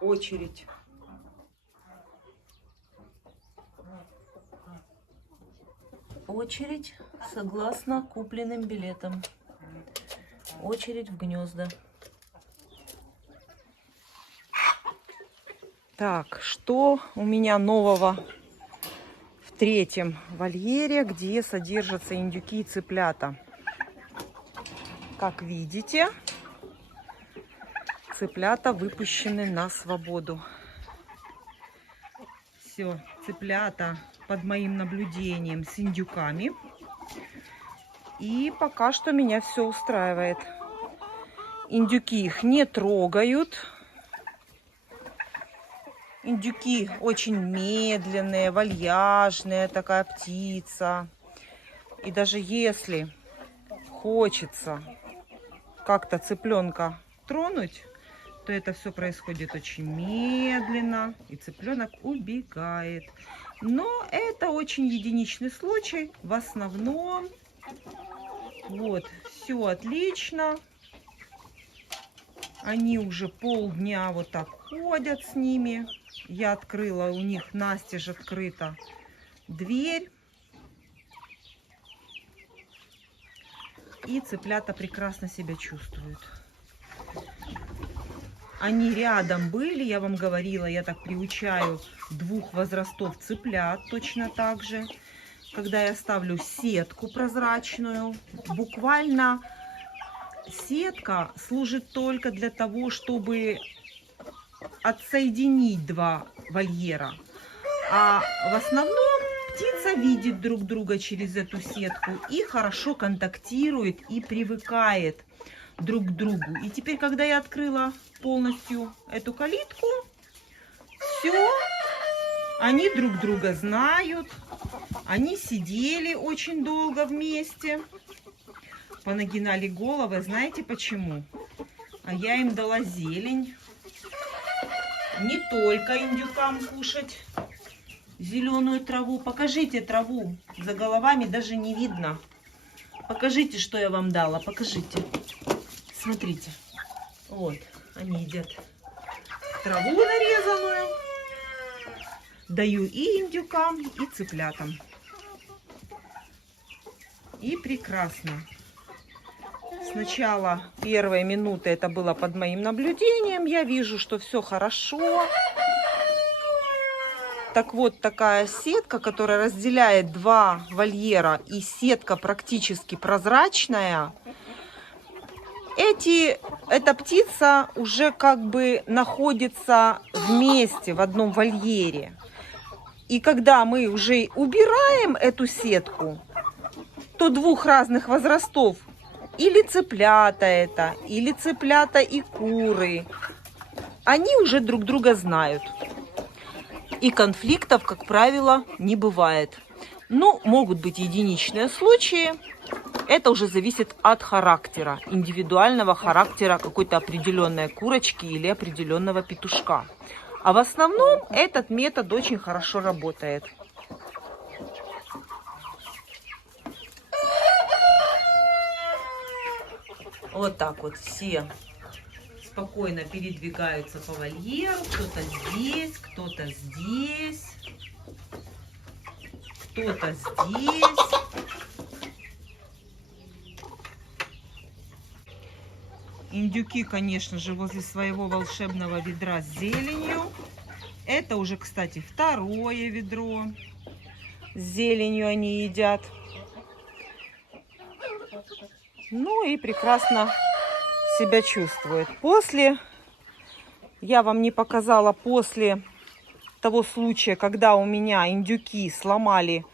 очередь. Очередь согласно купленным билетам. Очередь в гнезда. Так, что у меня нового в третьем вольере, где содержатся индюки и цыплята? Как видите, цыплята выпущены на свободу. Все, цыплята под моим наблюдением с индюками. И пока что меня все устраивает. Индюки их не трогают. Индюки очень медленные, вальяжные, такая птица. И даже если хочется как-то цыпленка тронуть, то это все происходит очень медленно, и цыпленок убегает. Но это очень единичный случай. В основном вот все отлично. Они уже полдня вот так ходят с ними. Я открыла у них настежь открыта дверь. И цыплята прекрасно себя чувствуют. Они рядом были, я вам говорила, я так приучаю двух возрастов цыплят точно так же. Когда я ставлю сетку прозрачную, буквально сетка служит только для того, чтобы отсоединить два вольера. А в основном птица видит друг друга через эту сетку и хорошо контактирует и привыкает друг к другу. И теперь, когда я открыла полностью эту калитку, все, они друг друга знают. Они сидели очень долго вместе, понагинали головы. Знаете почему? А я им дала зелень. Не только индюкам кушать зеленую траву. Покажите траву. За головами даже не видно. Покажите, что я вам дала. Покажите. Смотрите. Вот, они едят траву нарезанную. Даю и индюкам, и цыплятам. И прекрасно. Сначала первые минуты это было под моим наблюдением. Я вижу, что все хорошо. Так вот, такая сетка, которая разделяет два вольера, и сетка практически прозрачная. Эта птица уже как бы находится вместе в одном вольере. И когда мы уже убираем эту сетку, то двух разных возрастов, или цыплята это, или цыплята и куры, они уже друг друга знают. И конфликтов, как правило, не бывает. Ну, могут быть единичные случаи. Это уже зависит от характера, индивидуального характера какой-то определенной курочки или определенного петушка. А в основном этот метод очень хорошо работает. Вот так вот все спокойно передвигаются по вольеру. Кто-то здесь, кто-то здесь, кто-то здесь. Индюки, конечно же, возле своего волшебного ведра с зеленью. Это уже, кстати, второе ведро. С зеленью они едят. Ну и прекрасно себя чувствуют. Я вам не показала после того случая, когда у меня индюки сломали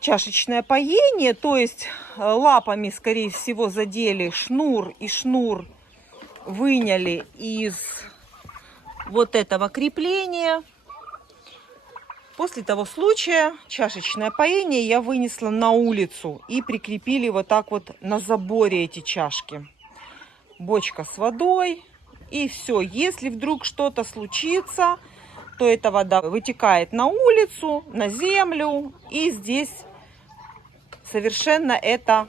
чашечное поение, то есть лапами, скорее всего, задели шнур, и шнур выняли из вот этого крепления. После того случая чашечное поение я вынесла на улицу и прикрепили вот так вот на заборе эти чашки. Бочка с водой, и все. Если вдруг что-то случится, то эта вода вытекает на улицу, на землю, и здесь совершенно это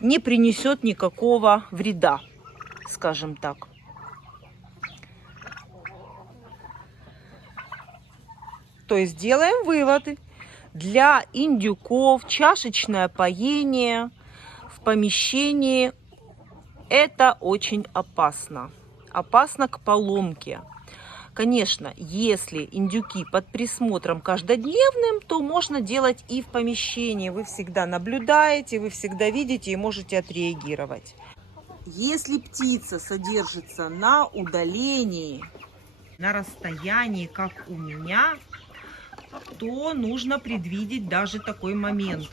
не принесет никакого вреда, скажем так. То есть делаем выводы. Для индюков чашечное поение в помещении — это очень опасно. Опасно к поломке. Конечно, если индюки под присмотром каждодневным, то можно делать и в помещении. Вы всегда наблюдаете, вы всегда видите и можете отреагировать. Если птица содержится на удалении, на расстоянии, как у меня, то нужно предвидеть даже такой момент.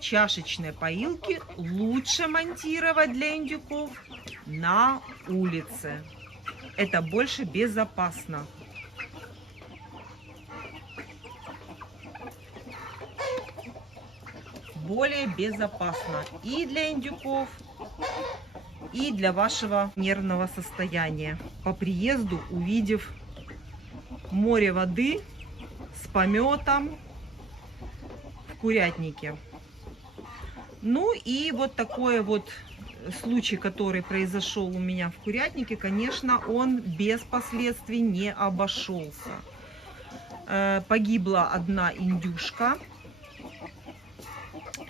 Чашечные поилки лучше монтировать для индюков на улице. Это больше безопасно. Более безопасно и для индюков, и для вашего нервного состояния. По приезду, увидев море воды с пометом в курятнике. Ну и вот такой вот случай, который произошел у меня в курятнике, конечно, он без последствий не обошелся. Погибла одна индюшка.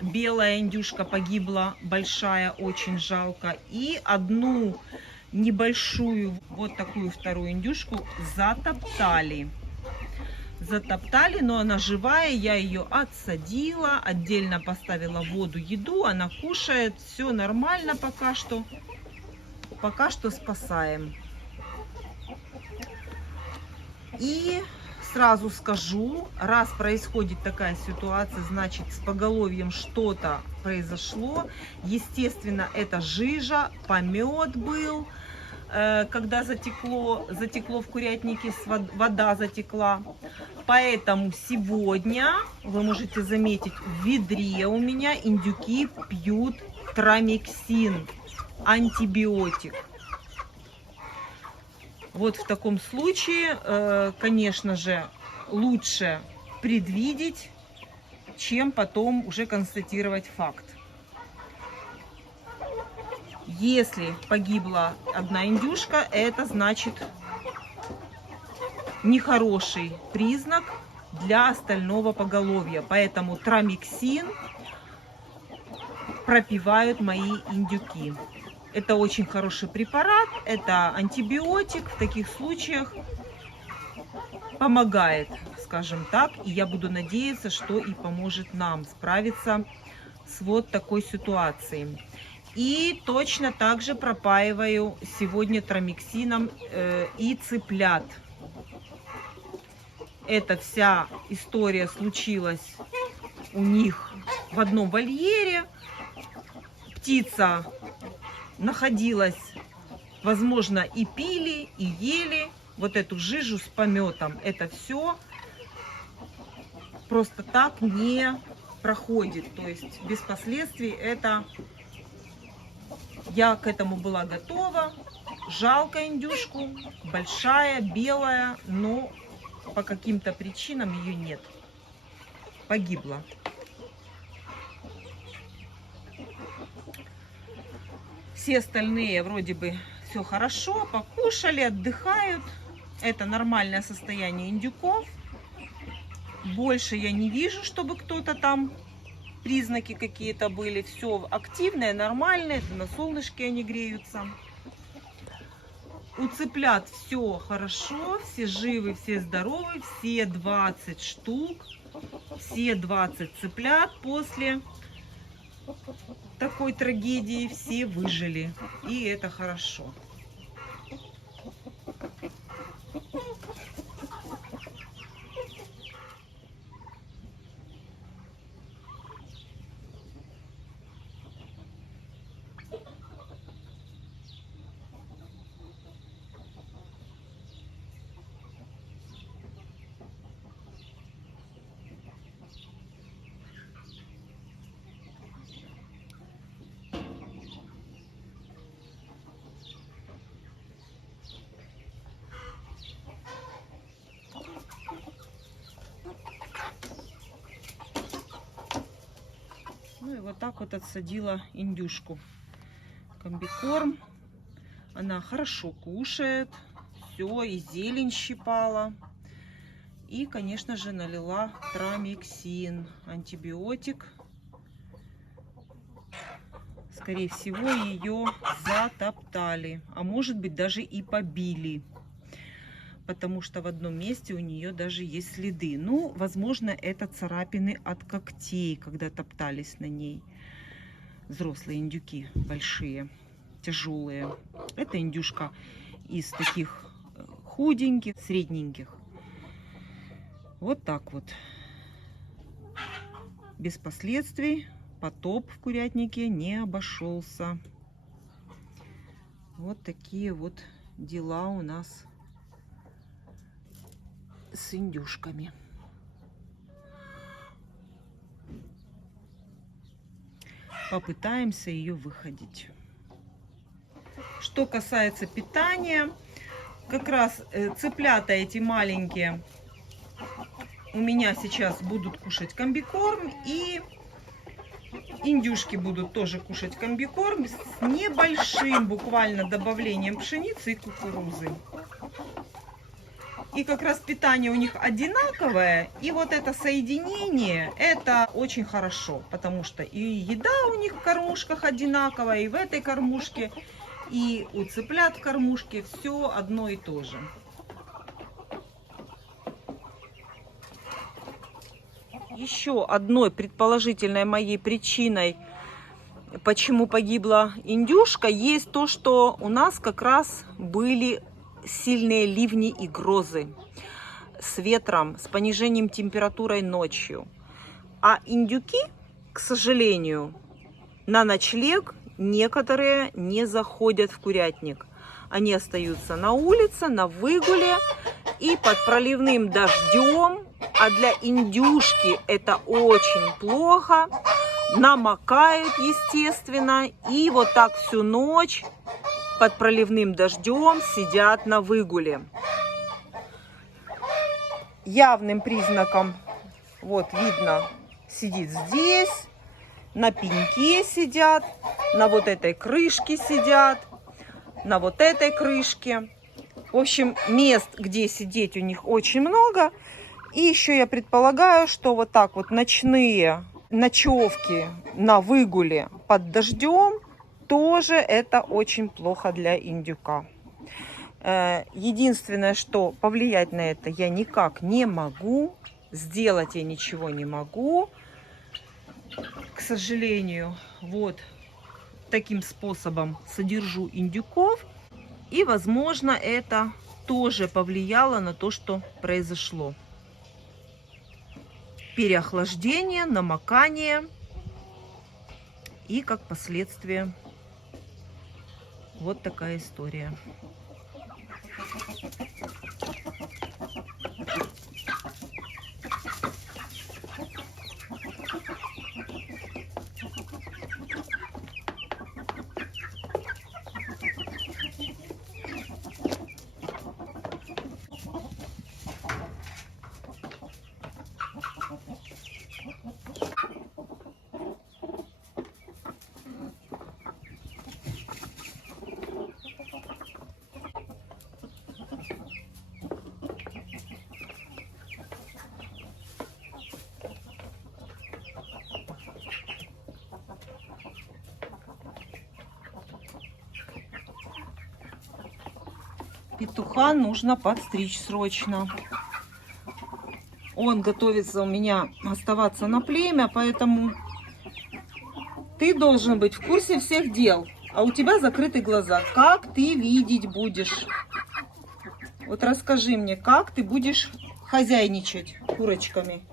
Белая индюшка погибла, большая, очень жалко. И одну небольшую, вот такую вторую индюшку затоптали. Затоптали, но она живая, я ее отсадила, отдельно поставила воду, еду, она кушает, все нормально пока что спасаем. И сразу скажу, раз происходит такая ситуация, значит с поголовьем что-то произошло. Естественно, это жижа, помет был, когда затекло в курятнике, вода затекла. Поэтому сегодня, вы можете заметить, в ведре у меня индюки пьют трамексин, антибиотик. Вот в таком случае, конечно же, лучше предвидеть, чем потом уже констатировать факт. Если погибла одна индюшка, это значит нехороший признак для остального поголовья. Поэтому трамексин пропивают мои индюки. Это очень хороший препарат, это антибиотик, в таких случаях помогает, скажем так. И я буду надеяться, что и поможет нам справиться с вот такой ситуацией. И точно так же пропаиваю сегодня трамексином и цыплят. Эта вся история случилась у них в одном вольере. Птица находилась, возможно, и пили, и ели вот эту жижу с пометом. Это все просто так не проходит. То есть без последствий. Это я к этому была готова. Жалко индюшку, большая, белая, но по каким-то причинам ее нет. Погибла. Все остальные вроде бы все хорошо, покушали, отдыхают. Это нормальное состояние индюков. Больше я не вижу, чтобы кто-то там, признаки какие-то были. Все активное, нормальное, на солнышке они греются. У цыплят все хорошо, все живы, все здоровы, все 20 штук, все 20 цыплят после такой трагедии все выжили. И это хорошо. Ну и вот так вот отсадила индюшку. Комбикорм. Она хорошо кушает. Все, и зелень щипала. И, конечно же, налила трамиксин, антибиотик. Скорее всего, ее затоптали, а может быть даже и побили, потому что в одном месте у нее даже есть следы. Ну, возможно, это царапины от когтей, когда топтались на ней. Взрослые индюки, большие, тяжелые. Это индюшка из таких худеньких, средненьких. Вот так вот. Без последствий потоп в курятнике не обошелся. Вот такие вот дела у нас с индюшками. Попытаемся ее выходить. Что касается питания, как раз цыплята эти маленькие у меня сейчас будут кушать комбикорм, и индюшки будут тоже кушать комбикорм с небольшим буквально добавлением пшеницы и кукурузы. И как раз питание у них одинаковое, и вот это соединение, это очень хорошо, потому что и еда у них в кормушках одинаковая, и в этой кормушке, и у цыплят в кормушке все одно и то же. Еще одной предположительной моей причиной, почему погибла индюшка, есть то, что у нас как раз были сильные ливни и грозы с ветром, с понижением температуры ночью. А индюки, к сожалению, на ночлег некоторые не заходят в курятник. Они остаются на улице, на выгуле, и под проливным дождем, а для индюшки это очень плохо, намокают, естественно, и вот так всю ночь под проливным дождем сидят на выгуле. Явным признаком, вот видно, сидит здесь, на пеньке сидят, на вот этой крышке сидят, на вот этой крышке. В общем, мест, где сидеть, у них очень много. И еще я предполагаю, что вот так вот ночные ночевки на выгуле под дождем тоже это очень плохо для индюка. Единственное, что повлиять на это я никак не могу. Сделать я ничего не могу. К сожалению, вот таким способом содержу индюков. И, возможно, это тоже повлияло на то, что произошло. Переохлаждение, намокание и, как последствие, вот такая история. Петуха нужно подстричь срочно. Он готовится у меня оставаться на племя, поэтому ты должен быть в курсе всех дел. А у тебя закрыты глаза. Как ты видеть будешь? Вот расскажи мне, как ты будешь хозяйничать курочками,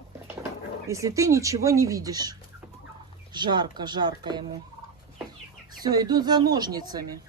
если ты ничего не видишь? Жарко, жарко ему. Все, иду за ножницами.